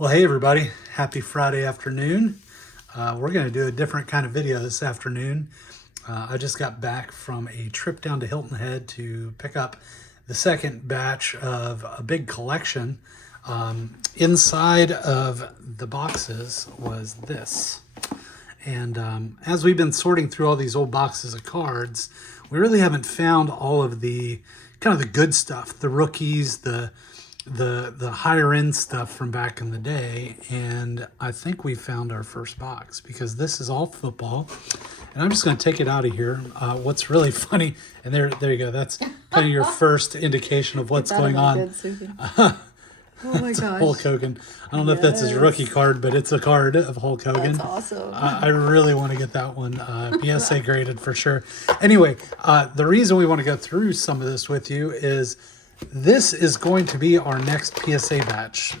Well, hey everybody, happy Friday afternoon. We're going to do a different kind of video this afternoon. I just got back from a trip down to Hilton Head to pick up the second batch of a big collection. Inside of the boxes was this. And as we've been sorting through all these old boxes of cards, we really haven't found all of the kind of the good stuff, the rookies, the higher end stuff from back in the day. And I think we found our first box because this is all football. And I'm just going to take it out of here. What's really funny, and there you go. That's kind of your first indication of what's going on. Oh my gosh. Hulk Hogan. I don't know if that's his rookie card, but it's a card of Hulk Hogan. That's awesome. I really want to get that one PSA graded for sure. Anyway, the reason we want to go through some of this with you is this is going to be our next PSA batch.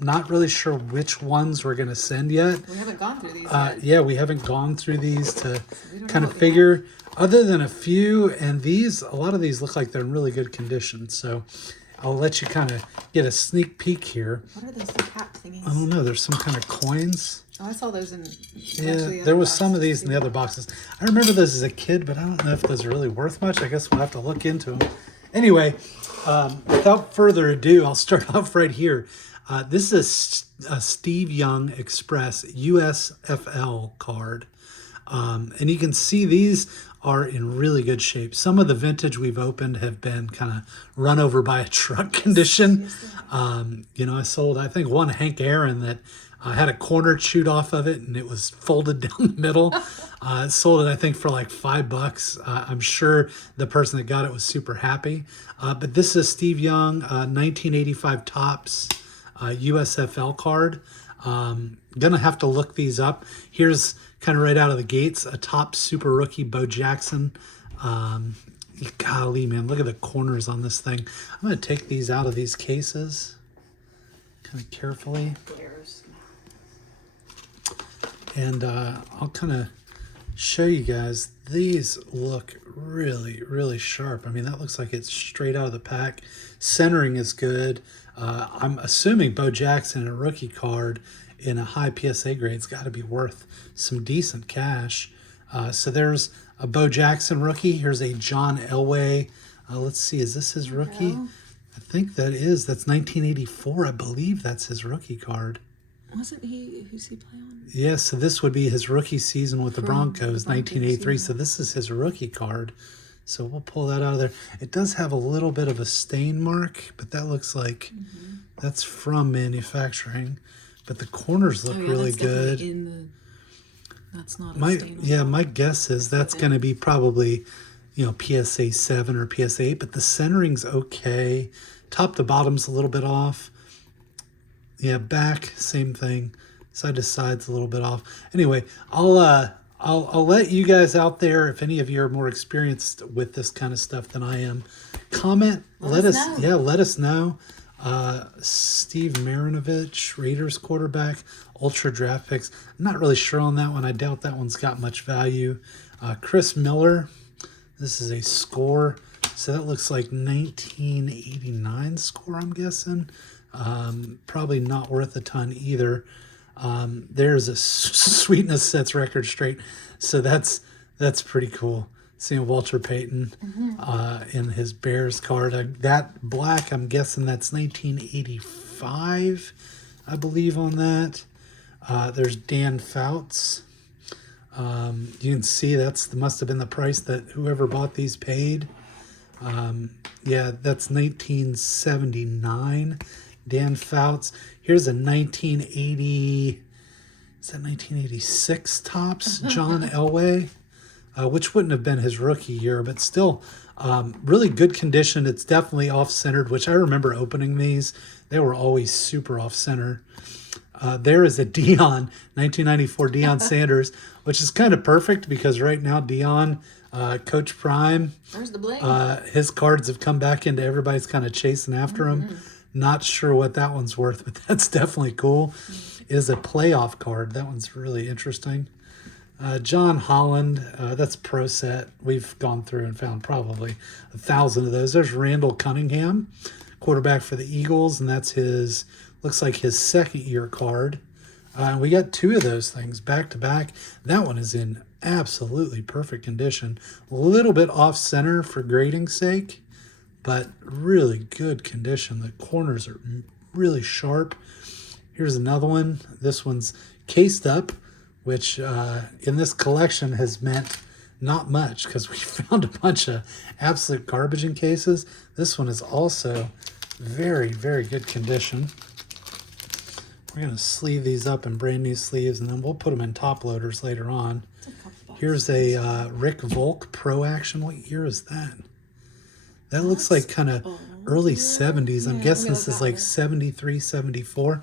Not really sure which ones we're going to send yet. We haven't gone through these yet. Yeah, we haven't gone through these to kind of figure, other than a few, and a lot of these look like they're in really good condition. So I'll let you kind of get a sneak peek here. What are those cap thingies? I don't know. There's some kind of coins. Oh, I saw those in. Yeah, there was some of these in the other boxes. I remember those as a kid, but I don't know if those are really worth much. I guess we'll have to look into them. Anyway, without further ado, I'll start off right here. This is a Steve Young Express USFL card. And you can see these are in really good shape. Some of the vintage we've opened have been kind of run over by a truck condition. I sold, I think, one Hank Aaron that had a corner chewed off of it and it was folded down the middle. Sold it, I think, for like $5. I'm sure the person that got it was super happy. But this is Steve Young, 1985 Topps USFL card. Gonna have to look these up. Here's kind of right out of the gates, a top super rookie, Bo Jackson. Golly, man, look at the corners on this thing. I'm going to take these out of these cases kind of carefully. And I'll kind of show you guys. These look really, really sharp. I mean, that looks like it's straight out of the pack. Centering is good. I'm assuming Bo Jackson, a rookie card, in a high PSA grade's got to be worth some decent cash. So there's a Bo Jackson rookie. Here's a John Elway. Let's see, is this his rookie? I think that is. That's 1984. I believe that's his rookie card. Wasn't he? Who's he play on? Yeah, so this would be his rookie season with the Broncos, 1983. Yeah. So this is his rookie card. So we'll pull that out of there. It does have a little bit of a stain mark, but that looks like that's from manufacturing. But the corners look really good. That's not a stain. My guess is that's going to be probably, PSA 7 or PSA 8, but the centering's okay. Top to bottom's a little bit off. Yeah, back, same thing. Side to side's a little bit off. Anyway, I'll let you guys out there, if any of you are more experienced with this kind of stuff than I am, comment. Let us know. Steve Marinovich, Raiders quarterback, ultra draft picks. I'm not really sure on that one. I doubt that one's got much value. Chris Miller, this is a score. So that looks like 1989 score, I'm guessing. Probably not worth a ton either. There's a Sweetness Sets record straight. So that's pretty cool. Seeing Walter Payton in his Bears card. That black, I'm guessing that's 1985, I believe, on that. There's Dan Fouts. You can see must have been the price that whoever bought these paid. Yeah, that's 1979. Dan Fouts. Here's a 1980, is that 1986 Topps? John Elway. Which wouldn't have been his rookie year, but still really good condition. It's definitely off-centered, which I remember opening these. They were always super off-center. There is a Deion, 1994 Deion Sanders, which is kind of perfect because right now Deion, Coach Prime, where's the bling? His cards have come back into everybody's kind of chasing after him. Not sure what that one's worth, but that's definitely cool. It is a playoff card. That one's really interesting. John Holland, that's Pro Set. We've gone through and found probably 1,000 of those. There's Randall Cunningham, quarterback for the Eagles, and that's his Looks like his second year card. We got 2 of those things back to back. That one is in absolutely perfect condition. A little bit off center for grading's sake, but really good condition. The corners are really sharp. Here's another one. This one's cased up, which in this collection has meant not much because we found a bunch of absolute garbage in cases. This one is also very, very good condition. We're going to sleeve these up in brand new sleeves, and then we'll put them in top loaders later on. Here's a Rick Volk Pro Action. What year is that? That looks like kind of early 70s. I'm guessing this is like 73, 74.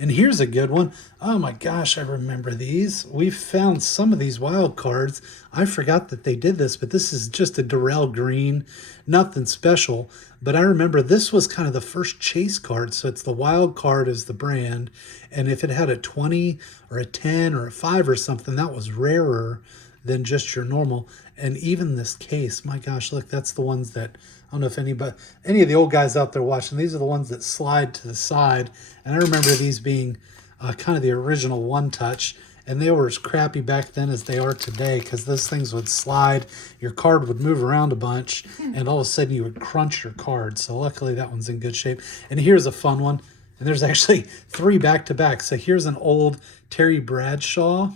And here's a good one. Oh my gosh, I remember these. We found some of these wild cards. I forgot that they did this, but this is just a Durrell green. Nothing special. But I remember this was kind of the first chase card. So it's the wild card as the brand. And if it had a 20 or a 10 or a 5 or something, that was rarer than just your normal. And even this case, my gosh, look, that's the ones that, I don't know if any of the old guys out there watching, these are the ones that slide to the side. And I remember these being kind of the original one touch, and they were as crappy back then as they are today, because those things would slide, your card would move around a bunch, and all of a sudden you would crunch your card. So luckily that one's in good shape. And here's a fun one, and there's actually 3 back to back. So here's an old Terry Bradshaw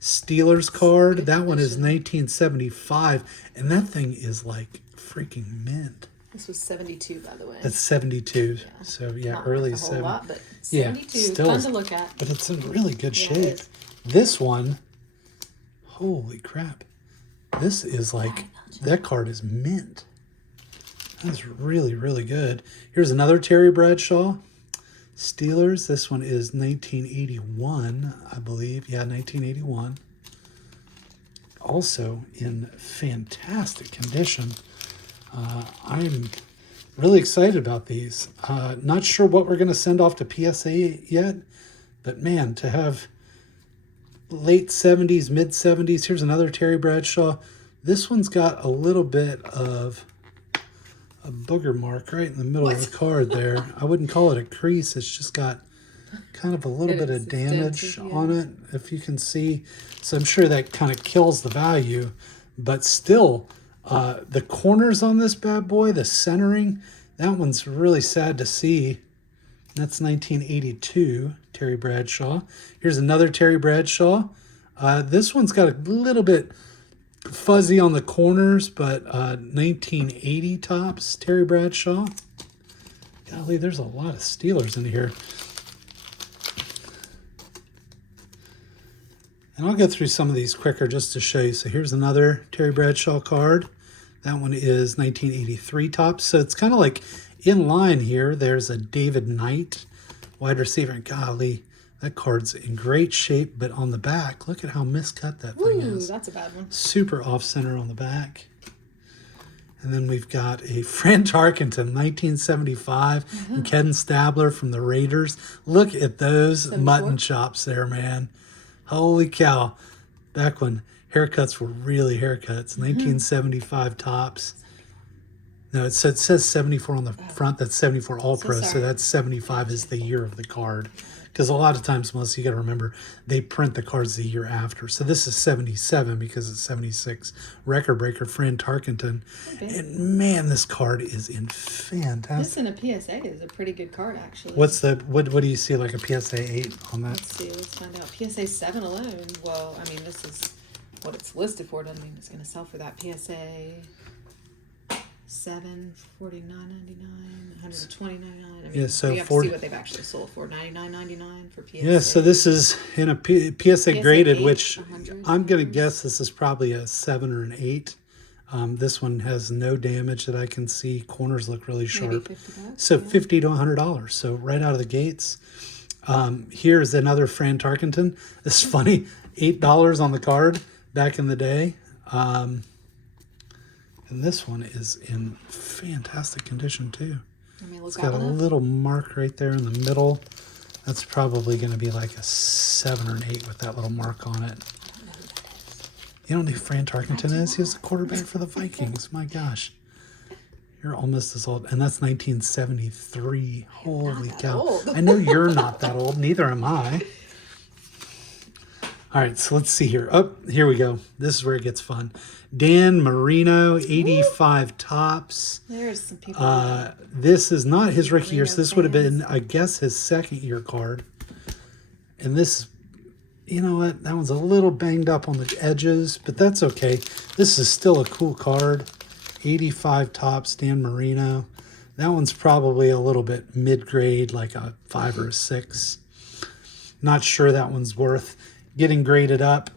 Steelers card. That one is 1975, and that thing is like freaking mint. This was 72, by the way. That's 72. Yeah. So yeah, not early a whole 70s. lot, but 72. Yeah, still fun to look at. But it's in really good Yeah, shape. This one, holy crap. This is like, that card is mint. That's really, really good. Here's another Terry Bradshaw Steelers. This one is 1981, I believe. Yeah, 1981. Also in fantastic condition. I'm really excited about these. Not sure what we're going to send off to PSA yet, but man, to have late 70s, mid 70s. Here's another Terry Bradshaw. This one's got a little bit of a booger mark right in the middle of the card there. I wouldn't call it a crease. It's just got kind of a little bit of damage on it, if you can see. So I'm sure that kind of kills the value, but still, the corners on this bad boy, the centering, that one's really sad to see. That's 1982, Terry Bradshaw. Here's another Terry Bradshaw. This one's got a little bit fuzzy on the corners, but 1980 tops, Terry Bradshaw. Golly, there's a lot of Steelers in here. And I'll go through some of these quicker just to show you. So here's another Terry Bradshaw card. That one is 1983 tops. So it's kind of like in line here. There's a David Knight wide receiver. And golly, that card's in great shape. But on the back, look at how miscut that thing is. That's a bad one. Super off center on the back. And then we've got a Fran Tarkenton, 1975, and Ken Stabler from the Raiders. Look at those 74? Mutton chops there, man. Holy cow. Back when haircuts were really haircuts. 1975 tops. No, it says 74 on the front. That's 74 All-Pro. So that's 75 is the year of the card. Because a lot of times, Melissa, you got to remember, they print the cards the year after. So this is 77 because it's 76. Record breaker, Fran Tarkenton. Okay. And man, this card is in fantastic. This in a PSA is a pretty good card, actually. What's the, what do you see, like a PSA 8 on that? Let's see, let's find out. PSA 7 alone. Well, I mean, this is what it's listed for. Doesn't mean it's going to sell for that. PSA 7, $49.99, $129.99. I mean, yeah, so you have to see what they've actually sold for. $99.99 for PSA. Yeah, so this is in a PSA graded, 8, which 100. I'm going to guess this is probably a 7 or an 8. This one has no damage that I can see. Corners look really sharp. So $50 to $100. So right out of the gates. Here's another Fran Tarkenton. This is funny. $8 on the card back in the day. And this one is in fantastic condition too. It's got a little mark right there in the middle. That's probably going to be like a 7 or an 8 with that little mark on it. You don't know who Fran Tarkenton is? He was the quarterback for the Vikings. My gosh. You're almost as old. And that's 1973. Holy that cow. old. I know you're not that old. Neither am I. All right, so let's see here. Oh, here we go. This is where it gets fun. Dan Marino, 85 tops. There's some people. This is not his rookie year, so Marino this would have been, fans. I guess, his second year card. And this, you know what? That one's a little banged up on the edges, but that's okay. This is still a cool card. 85 tops, Dan Marino. That one's probably a little bit mid-grade, like a 5 or a 6. Not sure that one's worth getting graded up.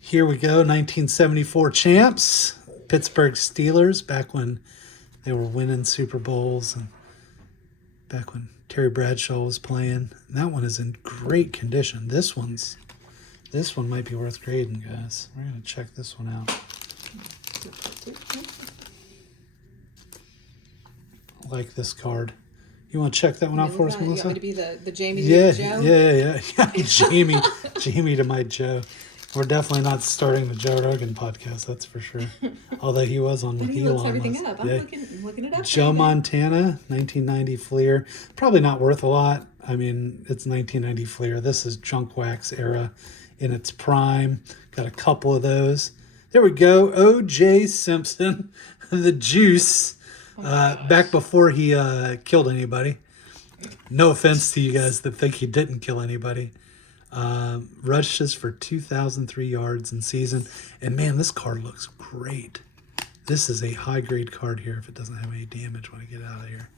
Here we go, 1974 champs, Pittsburgh Steelers, back when they were winning Super Bowls and back when Terry Bradshaw was playing. That one is in great condition. This one might be worth grading, guys. We're going to check this one out. I like this card. You want to check that one out for us, You Melissa? want me to be the Jamie Yeah, to Joe? yeah. Jamie to my Joe. We're definitely not starting the Joe Rogan podcast, that's for sure. Although he was on But with he looks Elon everything Musk. up. I'm Yeah. looking it up. Joe right now. Montana, 1990 Fleer. Probably not worth a lot. I mean, it's 1990 Fleer. This is junk wax era in its prime. Got a couple of those. There we go. O.J. Simpson, the juice, back before he killed anybody. No offense to you guys that think he didn't kill anybody. Rushes for 2,003 yards in season. And man, this card looks great. This is a high grade card here if it doesn't have any damage when I get out of here.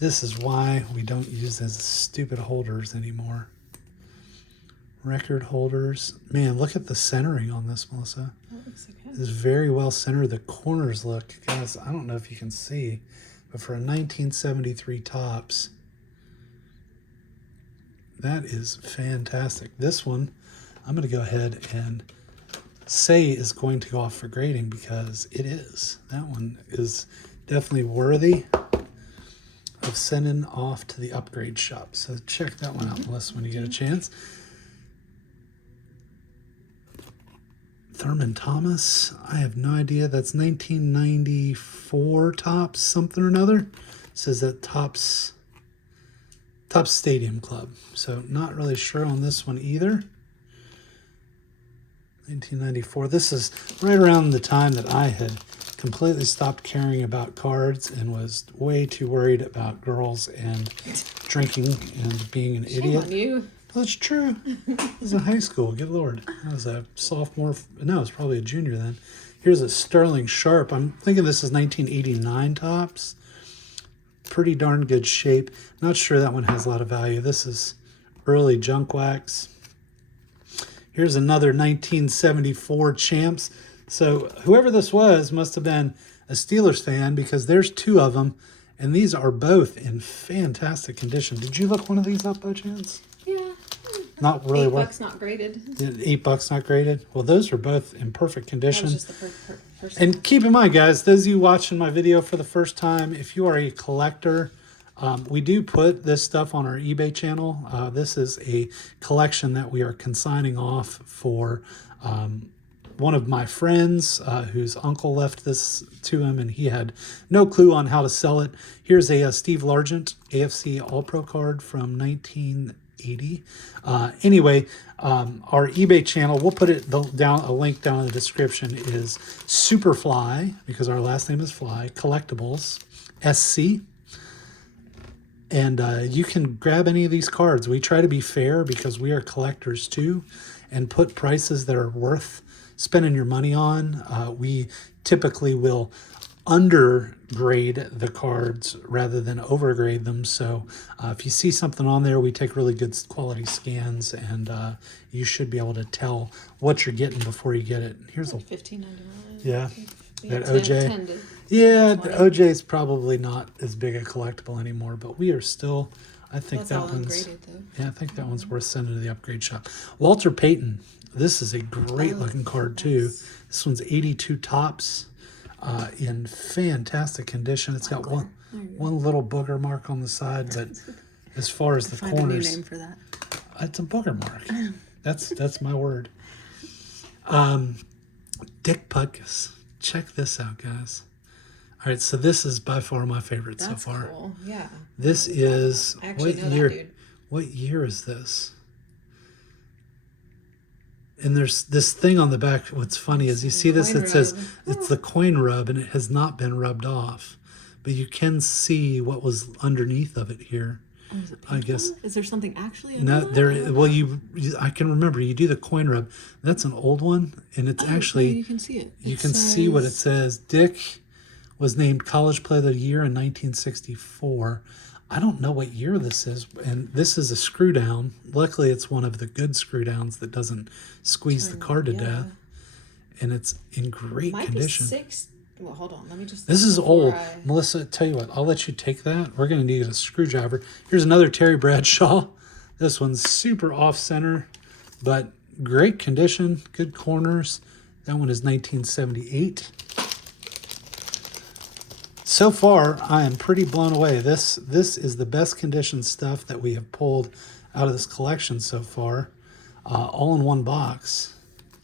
This is why we don't use those stupid holders anymore. Record holders. Man, look at the centering on this, Melissa. That looks okay. It's very well centered. The corners look, guys, I don't know if you can see, but for a 1973 tops, that is fantastic. This one, I'm going to go ahead and say is going to go off for grading because it is. That one is definitely worthy of sending off to the upgrade shop. So check that one out, Melissa, when you get a chance. Thurman Thomas, I have no idea. That's 1994 tops, something or another. It says that tops Stadium Club. So not really sure on this one either. 1994. This is right around the time that I had completely stopped caring about cards and was way too worried about girls and drinking and being an Shame idiot. on you. That's true. I was in high school. Good Lord. I was a sophomore. No, I was probably a junior then. Here's a Sterling Sharp. I'm thinking this is 1989 tops. Pretty darn good shape. Not sure that one has a lot of value. This is early junk wax. Here's another 1974 champs. So whoever this was must have been a Steelers fan because there's two of them. And these are both in fantastic condition. Did you look one of these up by chance? Yeah. Not really worth. $8 not graded. $8 not graded. Well, those are both in perfect That condition. was just the first And keep in mind, guys, those of you watching my video for the first time, if you are a collector, we do put this stuff on our eBay channel. This is a collection that we are consigning off for one of my friends whose uncle left this to him, and he had no clue on how to sell it. Here's a Steve Largent AFC All-Pro card from 1980. Anyway, our eBay channel, we'll put it down, a link down in the description, is Superfly, because our last name is Fly, Collectibles, SC. And you can grab any of these cards. We try to be fair because we are collectors too and put prices that are worth spending your money on. We typically will undergrade the cards rather than overgrade them. So if you see something on there, we take really good quality scans, and you should be able to tell what you're getting before you get it. Here's a $15.99. yeah, Yeah, that 10 OJ. 10 to Yeah, 20. OJ is probably not as big a collectible anymore, but we are still. I think That's that all one's. ungraded though. Yeah, I think that one's worth sending to the upgrade shop. Walter Payton. This is a great looking card too. nice. This one's 82 tops, in fantastic condition. It's got one little booger mark on the side, but as far as the Find a new corners, name for that. it's a booger mark. That's my word. Dick Putkus. Check this out, guys. All right, so this is by far my favorite That's so far. cool. Yeah. This is I actually what know year? that dude. What year is this? And there's this thing on the back. What's funny is you see this, Coin it says rub. it's the coin rub and it has not been rubbed off. But you can see what was underneath of it here. Oh, is it I guess. is there something actually? No, under there. that? Well, I can remember you do the coin rub. That's an old one, and it's actually you can see it. you can see what it says. Dick was named College Player of the Year in 1964. I don't know what year this is, and this is a screw down. Luckily, it's one of the good screw downs that doesn't squeeze the card to death, and it's in great Might condition. be six. Well, hold on. Let me just. This is before old. Melissa, tell you what, I'll let you take that. We're going to need a screwdriver. Here's another Terry Bradshaw. This one's super off center, but great condition, good corners. That one is 1978. So far, I am pretty blown away. This is the best condition stuff that we have pulled out of this collection so far, all in one box.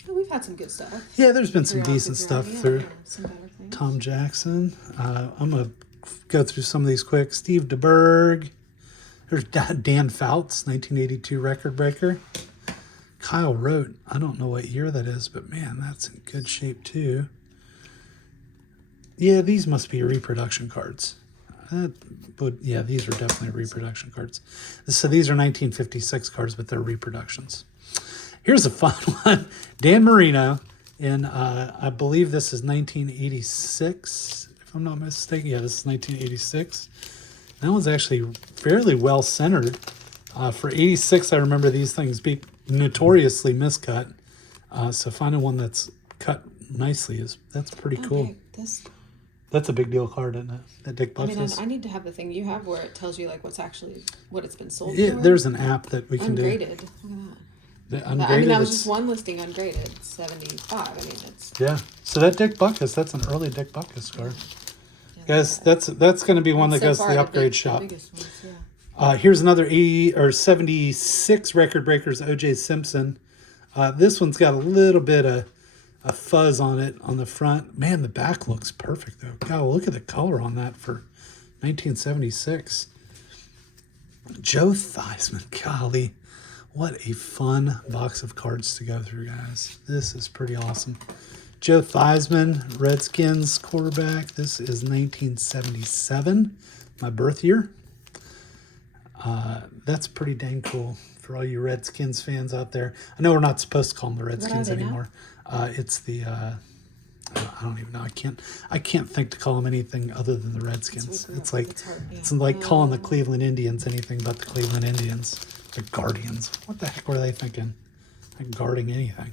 Oh, we've had some good stuff. Yeah, there's been some decent stuff through. Yeah, some better things. Tom Jackson. I'm going to go through some of these quick. Steve DeBerg. There's Dan Fouts, 1982 record breaker. Kyle Rote. I don't know what year that is, but man, that's in good shape too. Yeah, these must be reproduction cards. But yeah, these are definitely reproduction cards. So these are 1956 cards, but they're reproductions. Here's a fun one. Dan Marino, in I believe this is 1986, if I'm not mistaken. Yeah, this is 1986. That one's actually fairly well centered. For 86, I remember these things being notoriously miscut. So finding one that's cut nicely that's pretty cool. Okay, That's a big deal card, isn't it? That Dick Buck is. I need to have the thing you have where it tells you like what it's been sold Yeah, for. there's an app that we can Ungraded. do. Look at that. The I ungraded. mean, that was just one listing ungraded, 75. I mean, it's Yeah. So that Dick Buckus, that's an early Dick Buckus card. Guys, that's going to be one that so goes to far the upgrade the shop. biggest ones, yeah. Here's another 80 or 76 record breakers, O.J. Simpson. This one's got a little bit of a fuzz on it on the front. Man, the back looks perfect though. God, look at the color on that for 1976. Joe Theismann, golly, what a fun box of cards to go through, guys. This is pretty awesome. Joe Theismann, Redskins quarterback. This is 1977, my birth year. That's pretty dang cool for all you Redskins fans out there. I know we're not supposed to call them the Redskins anymore. It's the I don't even know. I can't think to call them anything other than the Redskins. It's like calling the Cleveland Indians anything but the Cleveland Indians. The Guardians. What the heck were they thinking? Like guarding anything.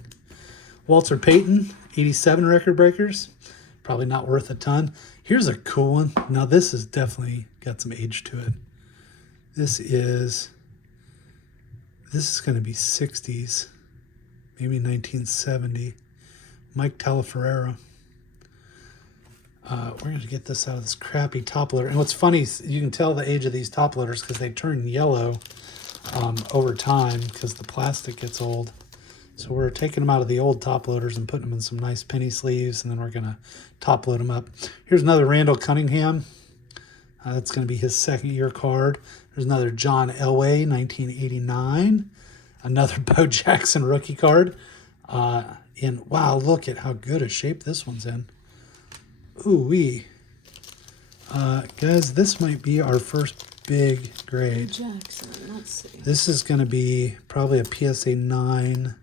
Walter Payton, 87 record breakers. Probably not worth a ton. Here's a cool one. Now this has definitely got some age to it. This is going to be 60s, maybe 1970. Mike Talaferrero. We're going to get this out of this crappy top loader. And what's funny, you can tell the age of these top loaders because they turn yellow over time because the plastic gets old. So we're taking them out of the old top loaders and putting them in some nice penny sleeves, and then we're going to top load them up. Here's another Randall Cunningham. That's going to be his second year card. There's another John Elway, 1989. Another Bo Jackson rookie card. And wow, look at how good a shape this one's in. Ooh-wee. Guys, this might be our first big grade. Jackson, let's see. This is going to be probably a PSA 9,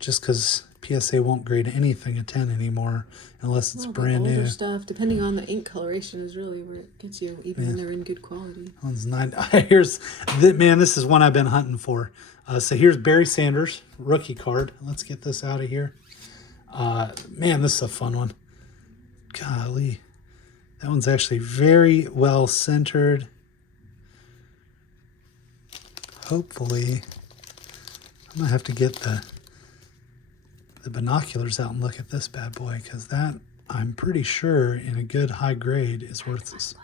just because PSA won't grade anything a 10 anymore unless it's brand older new. Stuff, depending on the ink coloration, is really where it gets you, even when they're in good quality. That one's 9. Man, this is one I've been hunting for. So here's Barry Sanders, rookie card. Let's get this out of here. Man, this is a fun one. Golly. That one's actually very well centered. Hopefully, I'm going to have to get the binoculars out and look at this bad boy, because that, I'm pretty sure, in a good high grade is worth this.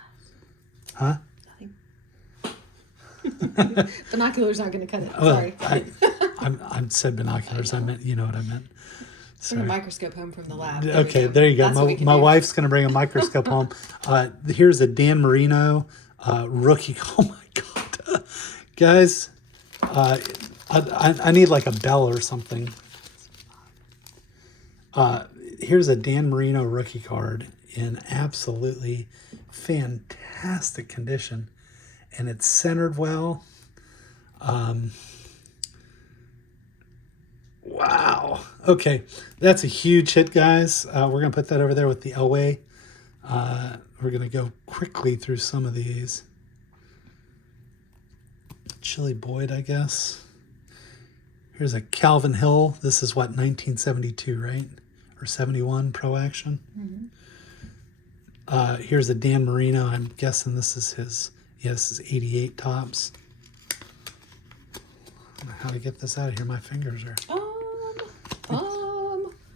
Huh? Nothing. Binoculars aren't going to cut it. Sorry. I said binoculars. I meant, you know what I meant. Bring a Sorry. microscope home from the lab. Okay, there you go. That's what we can My do. wife's going to bring a microscope home. Here's a Dan Marino rookie. Oh my God. Guys, I need like a bell or something. Here's a Dan Marino rookie card in absolutely fantastic condition. And it's centered well. Wow. Okay, that's a huge hit, guys. We're going to put that over there with the Elway. We're going to go quickly through some of these. Chili Boyd, I guess. Here's a Calvin Hill. This is what, 1972, right? Or 71 Pro Action. Mm-hmm. Here's a Dan Marino. I'm guessing this is his, yes, this is 88 tops. I don't know how to get this out of here. My fingers are.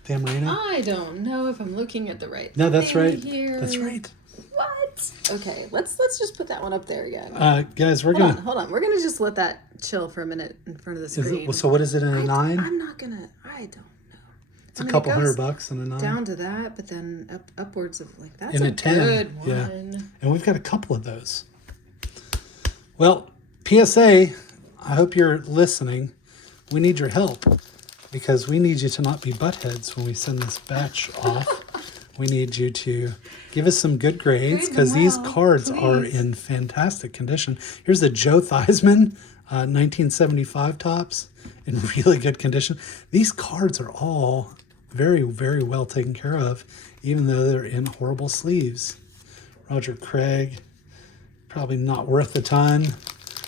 Dan Marino? I don't know if I'm looking at the right. No, that's thing right. Here. That's right. What? Okay, let's just put that one up there again. Guys, we're Hold gonna. on. We're gonna just let that chill for a minute in front of the screen. So what is it in a 9? I'm not gonna. I don't know. It's a couple $100 in a 9. Down to that, but then upwards of like that's In a 10, good one. yeah. And we've got a couple of those. Well, PSA, I hope you're listening. We need your help because we need you to not be buttheads when we send this batch off. We need you to give us some good grades because these cards are in fantastic condition. Here's a Joe Theismann, 1975 tops in really good condition. These cards are all very, very well taken care of, even though they're in horrible sleeves. Roger Craig, probably not worth a ton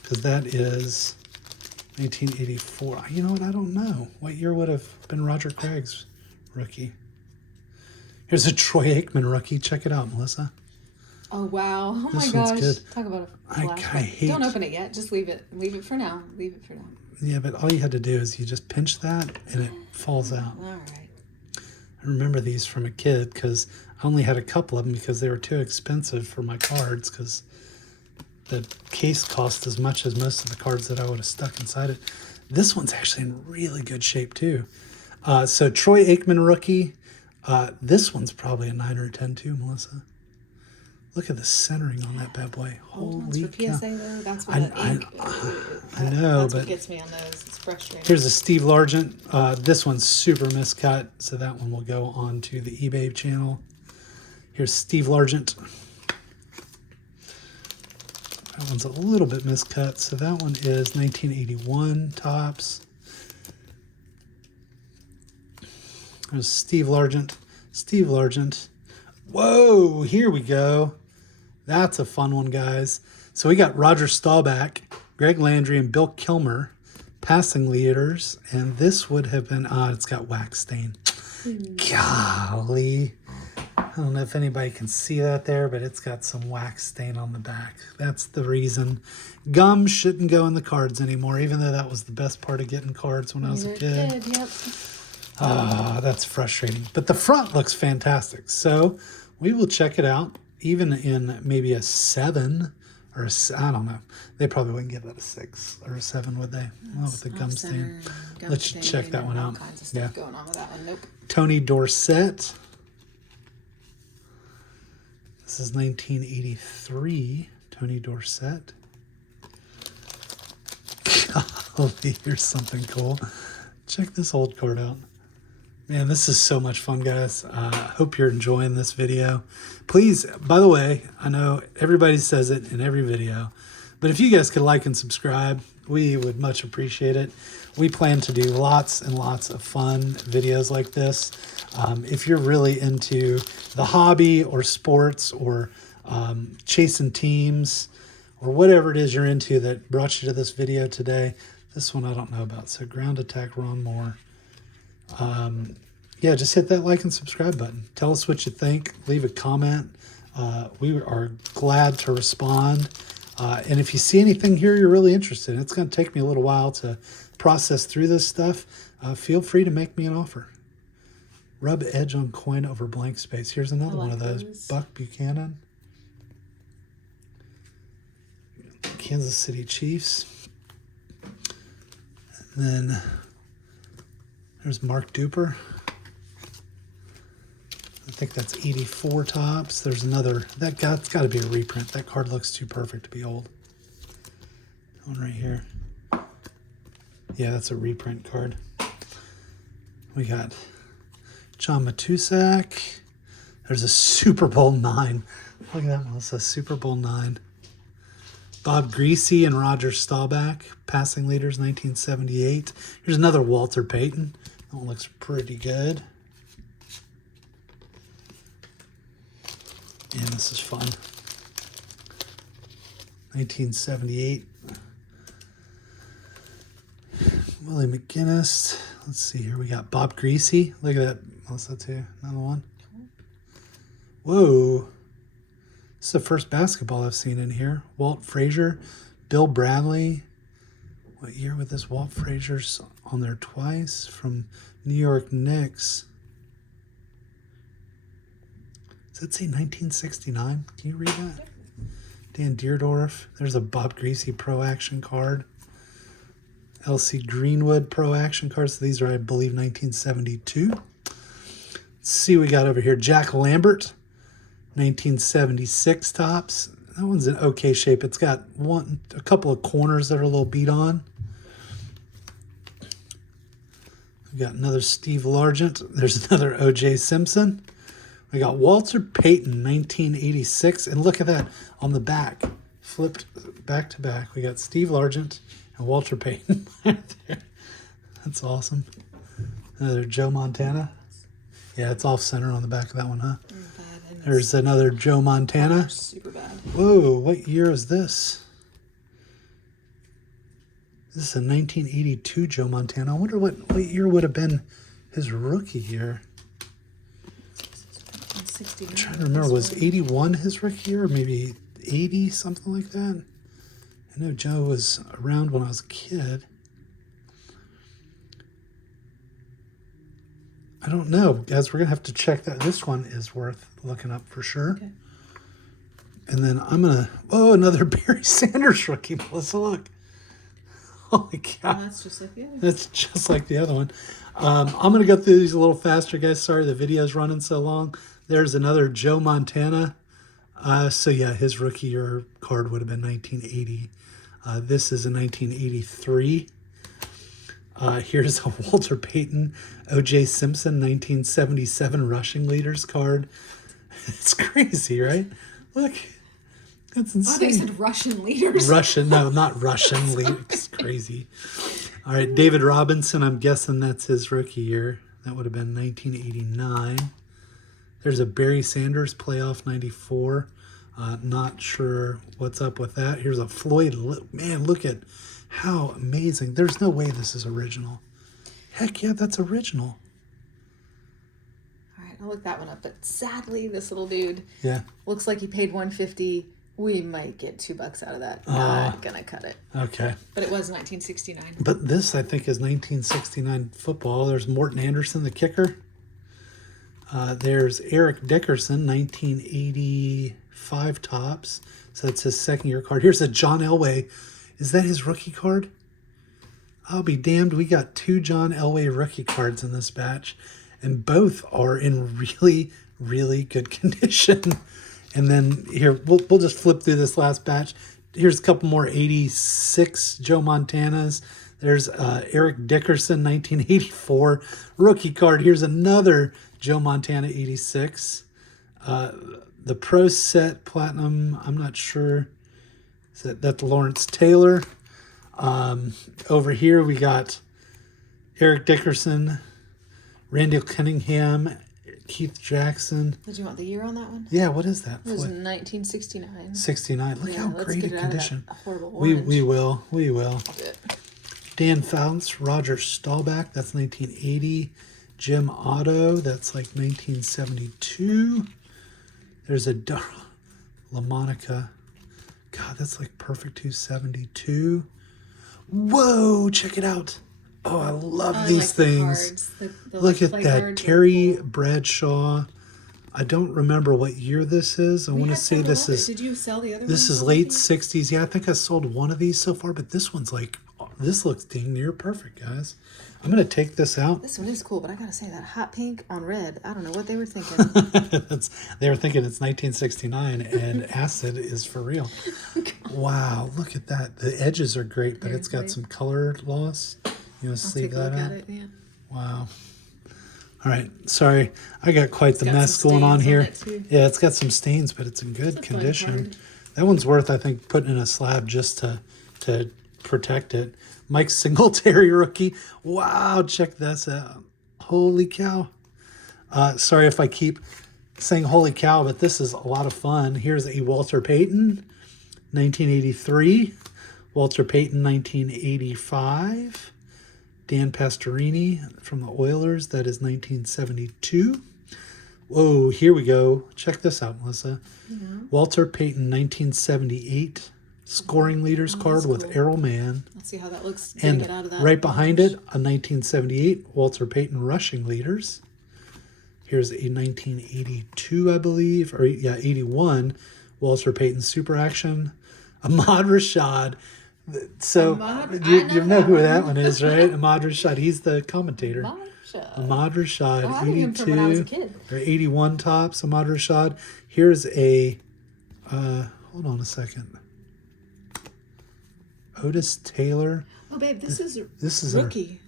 because that is 1984. You know what? I don't know. What year would have been Roger Craig's rookie? Here's a Troy Aikman rookie. Check it out, Melissa. Oh wow! Oh This my one's gosh! good. Talk about a I flashback. hate- Don't open it yet. Just leave it. Leave it for now. Leave it for now. Yeah, but all you had to do is you just pinch that and it falls out. All right. I remember these from a kid because I only had a couple of them because they were too expensive for my cards because the case cost as much as most of the cards that I would have stuck inside it. This one's actually in really good shape too. So Troy Aikman rookie. This one's probably a 9 or a 10 too, Melissa. Look at the centering on that bad boy. Holy For cow. PSA though, that's what I know, that's but what gets me on those. It's frustrating. here's a Steve Largent. This one's super miscut, so that one will go on to the eBay channel. Here's Steve Largent. That one's a little bit miscut, so that one is 1981 tops. There's Steve Largent. Steve Largent. Whoa, here we go. That's a fun one, guys. So we got Roger Staubach, Greg Landry, and Bill Kilmer passing leaders, and this would have been, it's got wax stain. Golly. I don't know if anybody can see that there, but it's got some wax stain on the back. That's the reason. Gum shouldn't go in the cards anymore, even though that was the best part of getting cards when I was a kid. Yep. That's frustrating. But the front looks fantastic. So we will check it out, even in maybe a 7 or I don't know. They probably wouldn't give that a 6 or a 7, would they? Well, with the gum stain. Let's check that one out. All kinds of stuff going on with that one. Nope. Tony Dorsett. This is 1983. Tony Dorsett. Golly, here's something cool. Check this old card out. Man, this is so much fun, guys. Hope you're enjoying this video. Please, by the way, I know everybody says it in every video, but if you guys could like and subscribe, we would much appreciate it. We plan to do lots and lots of fun videos like this. If you're really into the hobby or sports or chasing teams or whatever it is you're into that brought you to this video today, this one I don't know about. So Ground Attack Ron Moore. Yeah, just hit that like and subscribe button. Tell us what you think. Leave a comment. We are glad to respond. And if you see anything here you're really interested in, it's going to take me a little while to process through this stuff. Feel free to make me an offer. Rub edge on coin over blank space. Here's another one of those. Buck Buchanan. Kansas City Chiefs. And then there's Mark Duper. I think that's 84 tops. There's another, that's got to be a reprint. That card looks too perfect to be old. One right here. Yeah, that's a reprint card. We got John Matusak. There's a Super Bowl 9. Look at that, Melissa. Super Bowl 9. Bob Greasy and Roger Staubach, passing leaders, 1978. Here's another Walter Payton. That one looks pretty good. And this is fun. 1978. Willie McGinnis. Let's see here. We got Bob Greasy. Look at that, Melissa, too. Another one. Whoa. This is the first basketball I've seen in here. Walt Frazier, Bill Bradley. What year was this? Walt Frazier's on there twice from New York Knicks. Does that say 1969? Can you read that? Dan Deerdorf. There's a Bob Greasy Pro Action card. L.C. Greenwood Pro Action cards. So these are, I believe, 1972. Let's see what we got over here. Jack Lambert, 1976 tops. That one's in okay shape. It's got a couple of corners that are a little beat on. We got another Steve Largent. There's another O.J. Simpson. We got Walter Payton, 1986. And look at that on the back. Flipped back to back. We got Steve Largent and Walter Payton right there. That's awesome. Another Joe Montana. Yeah, it's off center on the back of that one, huh? There's another Joe Montana. Super bad. Whoa, what year is this? This is a 1982 Joe Montana. I wonder what year would have been his rookie year. I'm trying to remember, was 81 his rookie year, or maybe 80, something like that? I know Joe was around when I was a kid. I don't know, guys. We're going to have to check that. This one is worth looking up for sure. Okay. And then I'm going to... Oh, another Barry Sanders rookie. Melissa, look. Holy cow. Oh, that's just like the other. That's just like the other one. I'm going to go through these a little faster, guys. Sorry, the video's running so long. There's another Joe Montana. So, yeah, his rookie year card would have been 1980. This is a 1983. Here's a Walter Payton, O.J. Simpson, 1977 rushing leaders card. It's crazy, right? Look, that's insane. Oh, they said Russian leaders. Russian, no, not Russian leaders. It's crazy. All right, David Robinson, I'm guessing that's his rookie year. That would have been 1989. There's a Barry Sanders playoff 94. Not sure what's up with that. Here's a Floyd. Man, look at how amazing. There's no way this is original. Heck yeah, that's original. All right, I'll look that one up. But sadly, this little dude looks like he paid $150. We might get $2 out of that. Not gonna cut it. Okay. But it was 1969. But this, I think, is 1969 football. There's Morton Anderson, the kicker. There's Eric Dickerson, 1985 tops. So that's his second year card. Here's a John Elway. Is that his rookie card? I'll be damned. We got 2 John Elway rookie cards in this batch. And both are in really, really good condition. And then here, we'll just flip through this last batch. Here's a couple more 86 Joe Montanas. There's Eric Dickerson, 1984 rookie card. Here's another Joe Montana 86. The Pro Set Platinum, I'm not sure. Is that's Lawrence Taylor. Over here we got Eric Dickerson, Randall Cunningham, Keith Jackson. Did you want the year on that one? Yeah, what is that? It was 1969. 69. Look how let's great get a it condition. Out of that horrible We orange. will. I'll do it. Dan Fouts, Roger Staubach, that's 1980. Jim Otto, that's like 1972. There's a LaMonica. God, that's like perfect 272. Whoa, check it out. Oh, I love these like things. The Look at play that. cards are Terry cool. Bradshaw. I don't remember what year this is. I We want to had say several this others. is Did you sell the other this ones is late already? 60s. Yeah, I think I sold one of these so far, but this one's like this looks dang near perfect, guys. I'm going to take this out. This one is cool, but I got to say that hot pink on red, I don't know what they were thinking. They were thinking it's 1969 and acid is for real. Wow, look at that. The edges are great, but it's got some color loss. You want to sleeve that out? Yeah. Wow. All right, sorry. I got quite the mess going on here. Yeah, it's got some stains, but it's in good condition. That one's worth, I think, putting in a slab just to protect it. Mike Singletary rookie. Wow, check this out. Holy cow. Sorry if I keep saying holy cow, but this is a lot of fun. Here's a Walter Payton, 1983. Walter Payton, 1985. Dan Pastorini from the Oilers. That is 1972. Whoa, here we go. Check this out, Melissa. Walter Payton, 1978. Scoring leaders card with Errol Mann. Let's see how that looks. And it out of that right behind it, a 1978 Walter Payton rushing leaders. Here's a 1982, I believe, or yeah, 81 Walter Payton super action. Ahmad Rashad. So you know who that one is, right? Ahmad Rashad. He's the commentator. Ahmad Rashad, 82 or 81 tops. Ahmad Rashad. Here's a hold on a second. Otis Taylor. Oh, babe, this is rookie.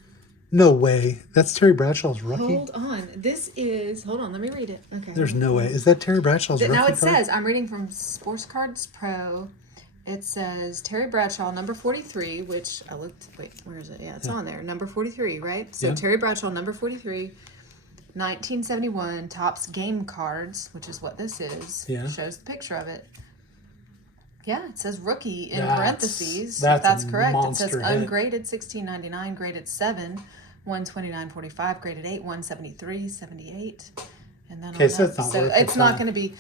No way. That's Terry Bradshaw's rookie. Hold on. Hold on. Let me read it. Okay. There's no way. Is that Terry Bradshaw's rookie? Now it says, I'm reading from Sports Cards Pro. It says Terry Bradshaw, number 43, which I looked. Wait, where is it? Yeah, it's on there. Number 43, right? So Terry Bradshaw, number 43, 1971, Topps Game Cards, which is what this is. Yeah. Shows the picture of it. Yeah, it says rookie in parentheses. That's correct. It says ungraded, $16.99, graded 7, 129.45, graded 8, 173, 78, and then okay, so it's not going to be.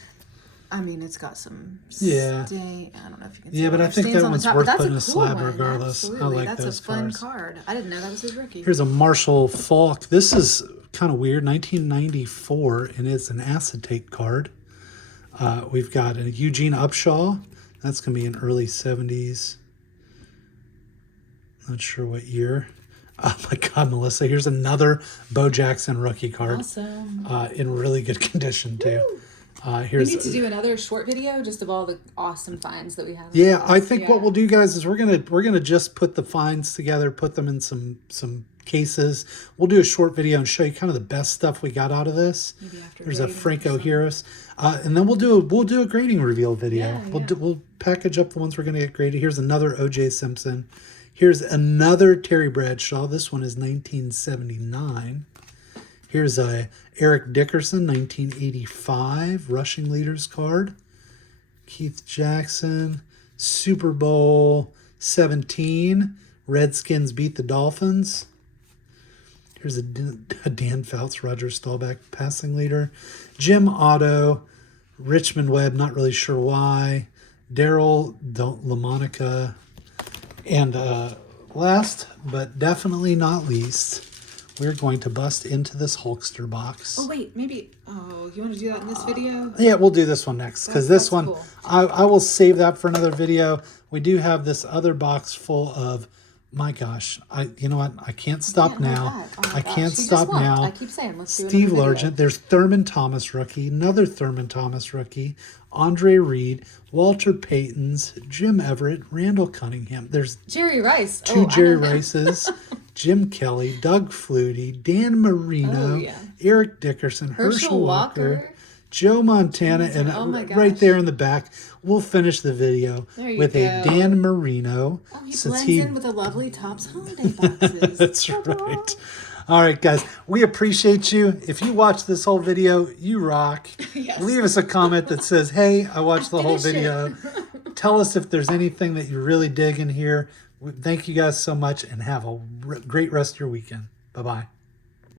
I mean, it's got some stain. I don't know if you can see. Yeah, but I think that one's worth putting in a slab regardless. Absolutely. I like that's those a fun cards. card. I didn't know that was his rookie. Here's a Marshall Falk. This is kind of weird. 1994, and it's an acetate card. We've got a Eugene Upshaw. That's going to be in early 70s. Not sure what year. Oh my God, Melissa. Here's another Bo Jackson rookie card. Awesome. In really good condition, too. We need to do another short video just of all the awesome finds that we have. Yeah, I think what we'll do, guys, is we're gonna just put the finds together, put them in some cases. We'll do a short video and show you kind of the best stuff we got out of this. Maybe after there's a Franco Harris, and then we'll do a grading reveal video. We'll package up the ones we're gonna get graded. Here's another O.J. Simpson. Here's another Terry Bradshaw. This one is 1979. Here's a Eric Dickerson, 1985, rushing leaders card. Keith Jackson, Super Bowl 17, Redskins beat the Dolphins. Here's a Dan Fouts, Roger Staubach, passing leader. Jim Otto, Richmond Webb, not really sure why. Daryl LaMonica. And last, but definitely not least, we're going to bust into this Hulkster box. Oh, wait, maybe... Oh, you want to do that in this video? Yeah, we'll do this one next, because this one, cool. I will save that for another video. We do have this other box full of, my gosh, you know what? I can't stop now. I can't stop now. I keep saying, let's do Steve Largent. There's Thurman Thomas rookie, another Thurman Thomas rookie, Andre Reed, Walter Payton's, Jim Everett, Randall Cunningham. There's Jerry Rice. Two Jerry Rices, Jim Kelly, Doug Flutie, Dan Marino, Eric Dickerson, Herschel Walker, Joe Montana, and right there in the back, we'll finish the video with a Dan Marino. Oh, he blends in with the lovely Topps holiday boxes. That's right. All right, guys, we appreciate you. If you watch this whole video, you rock. Yes. Leave us a comment that says, hey, I watched the whole video. Tell us if there's anything that you really dig in here. Thank you guys so much, and have a great rest of your weekend. Bye-bye.